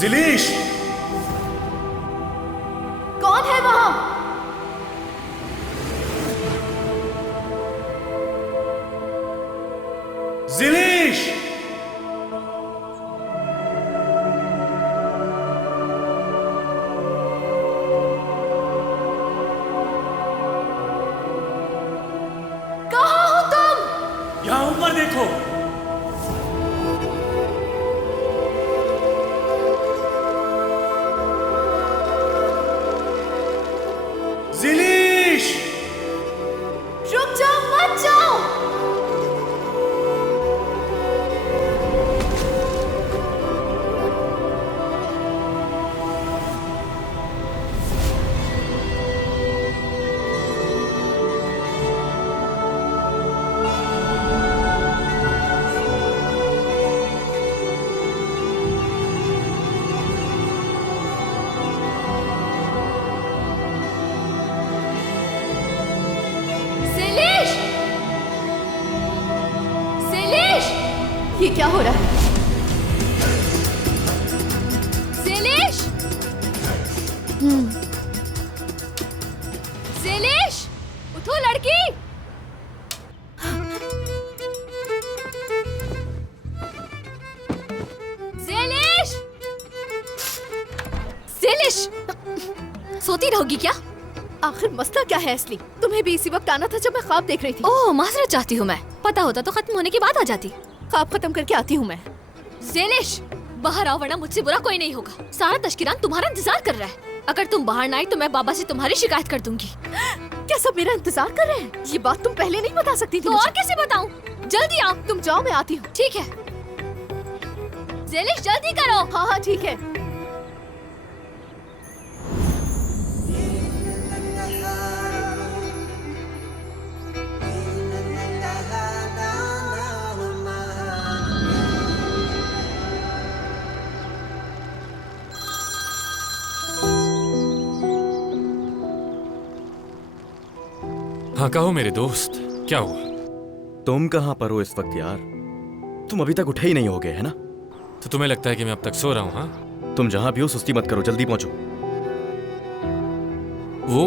जिलीश, कौन है वहां? जिलीश, कहाँ हो तुम? यहां ऊपर देखो। जिलीश, रुक जाओ, मत जाओ। सेलिश! सेलिश! ये क्या हो रहा है? सेलिश! सेलिश! उठो लड़की! सेलिश! सेलिश! सोती रहोगी क्या? आखिर मसला क्या है असली? तुम्हें भी इसी वक्त आना था जब मैं ख्वाब देख रही थी। ओह, माजरत चाहती हूँ मैं। पता होता तो खत्म होने की बात आ जाती। ख्वाब खत्म करके आती हूँ मैं। ज़ेलिश, बाहर आओ वरना मुझसे बुरा कोई नहीं होगा। सारा तश्कीरान तुम्हारा इंतजार कर रहा है। अगर तुम बाहर ना आई तो मैं बाबा से तुम्हारी शिकायत कर दूंगी। क्या सब मेरा इंतजार कर रहे हैं? ये बात तुम पहले नहीं बता सकती थी तो मुझे। और कैसे बताऊं? जल्दी आओ। तुम जाओ, मैं आती हूँ। ठीक है ज़ेलिश, जल्दी करो। हाँ हाँ ठीक है। हाँ कहो मेरे दोस्त, क्या हुआ? तुम कहाँ पर हो इस वक्त यार? तुम अभी तक उठे ही नहीं होगे, है ना? तो तुम्हें लगता है कि मैं अब तक सो रहा हूँ? हाँ, तुम जहां भी हो सुस्ती मत करो, जल्दी पहुंचो। वो